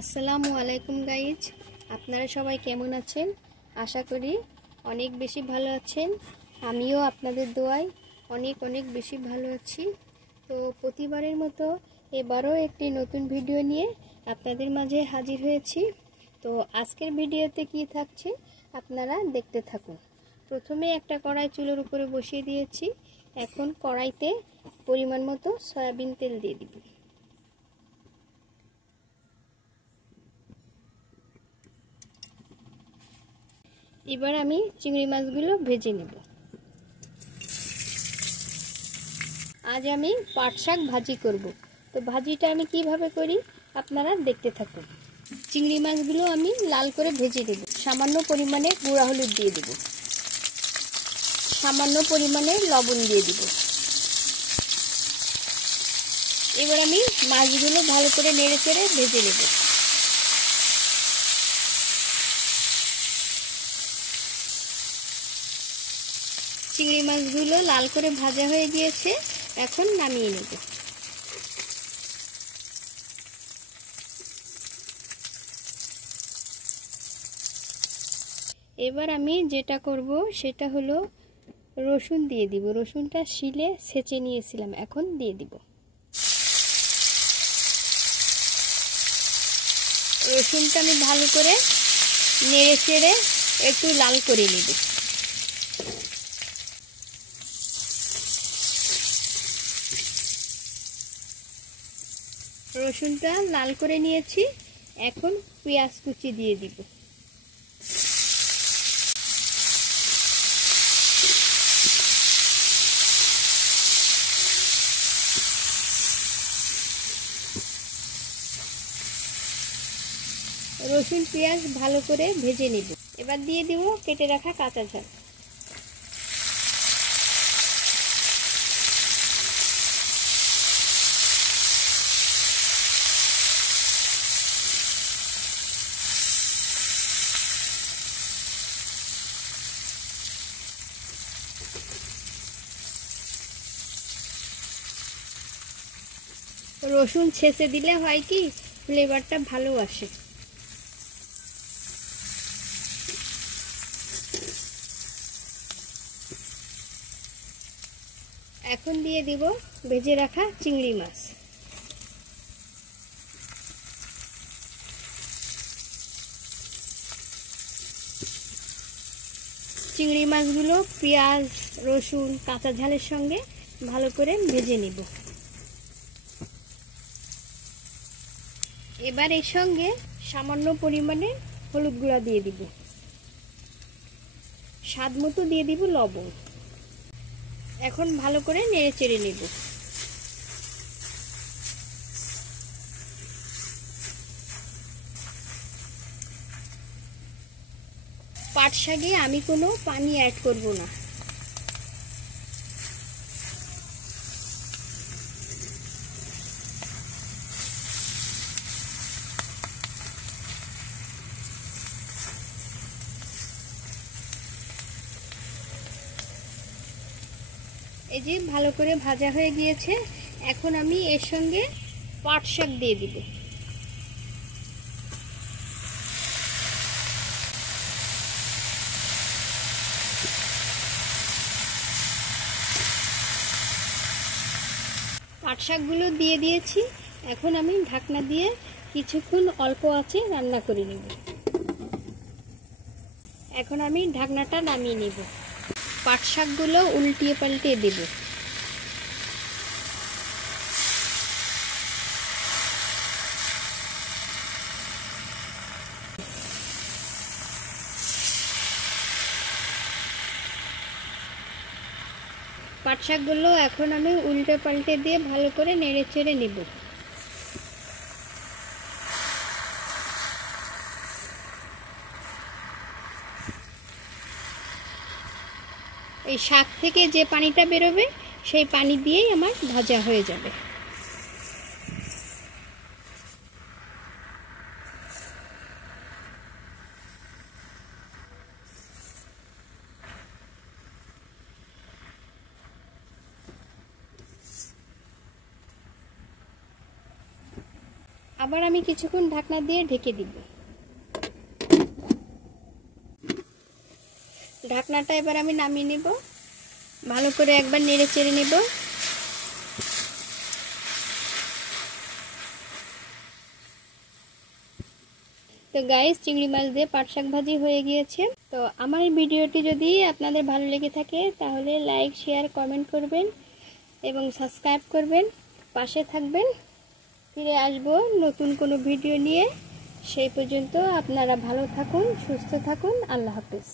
আসসালামু আলাইকুম গাইজ, আপনারা সবাই কেমন আছেন? আশা করি অনেক বেশি ভালো আছেন। আমিও আপনাদের দোয়ায় অনেক অনেক বেশি ভালো আছি। তো প্রতিবারের মতো এবারও একটি নতুন ভিডিও নিয়ে আপনাদের মাঝে হাজির হয়েছি। তো আজকের ভিডিওতে কি থাকছে আপনারা দেখতে থাকুন। প্রথমে একটা কড়াই চুলোর উপরে বসিয়ে দিয়েছি। এখন কড়াইতে পরিমাণ মতো সয়াবিন তেল দিয়ে দিব। এবার আমি চিংড়ি মাছগুলো ভেজে নেব। আজ আমি পাট শাক ভাজি করব। তো ভাজিটা আমি কিভাবে করি আপনারা দেখতে থাকুন। চিংড়ি মাছগুলো আমি লাল করে ভেজে নেব। সামান্য পরিমাণে গুঁড়া হলুদ দিয়ে দেব, সামান্য পরিমাণে লবণ দিয়ে দেব। এবার আমি মাছগুলো ভালো করে নেড়ে চেড়ে ভেজে নেব। চিংড়ি মাছগুলো লাল করে ভাজা হয়ে গিয়েছে, এখন নামিয়ে নেব। এবার আমি যেটা করব সেটা হলো রসুন দিয়ে দিব। রসুনটা শিলে ছেঁচে নিয়েছিলাম, এখন দিয়ে দিব। রসুনটা আমি ভালো করে নেড়ে চেড়ে একটু লাল করে নেব। রসুনটা লাল করে নিয়েছি, এখন পেঁয়াজ কুচি দিয়ে দিব। রসুন পেঁয়াজ ভালো করে ভেজে নেব। এবার দিয়ে দিব কেটে রাখা কাঁচা ঝাল। রসুন ছেঁচে দিলে হয় কি ফ্লেভারটা ভালো আসে। এখন দিয়ে দিব ভেজে রাখা চিংড়ি মাছ। চিংড়ি মাছগুলো পেঁয়াজ রসুন কাঁচা ঝালের সঙ্গে ভালো করে ভেজে নিব। এবার এর সঙ্গে সামান্য পরিমাণে হলুদ গুঁড়া দিয়ে দিব, স্বাদ মতো দিয়ে দিব লবণ। এখন ভালো করে নেড়ে চেড়ে নেব। পাট শাকে আমি কোনো পানি অ্যাড করব না। এই যে ভালো করে ভাজা হয়ে গিয়েছে, এখন আমি এর সঙ্গে পাট শাক দিয়ে দিব। পাট শাকগুলো দিয়ে দিয়েছি, এখন আমি ঢাকনা দিয়ে কিছুক্ষণ অল্প আঁচে রান্না করে নেব। এখন আমি ঢাকনাটা নামিয়ে নেব। পাট শাকগুলো উল্টিয়ে পাল্টিয়ে দেব। পাট শাকগুলো এখন আমি উল্টে পাল্টে দিয়ে ভালো করে নেড়ে চেড়ে নেব। এই শাক থেকে যে পানিটা বেরোবে সেই পানি দিয়েই আমার ভাজা হয়ে যাবে। আবার আমি কিছুক্ষণ ঢাকনা দিয়ে ঢেকে দিব। ঢাকনাটা এবার আমি নামিয়ে নেব, ভালো করে একবার নেড়ে চেড়ে নেব। তো গাইস, চিংড়ি মাছ দিয়ে পাট শাক ভাজি হয়ে গিয়েছে। তো আমার এই ভিডিওটি যদি আপনাদের ভালো লেগে থাকে তাহলে লাইক, শেয়ার, কমেন্ট করবেন এবং সাবস্ক্রাইব করবেন, পাশে থাকবেন। ফিরে আসব নতুন কোনো ভিডিও নিয়ে। সেই পর্যন্ত আপনারা ভালো থাকুন, সুস্থ থাকুন। আল্লাহ হাফেজ।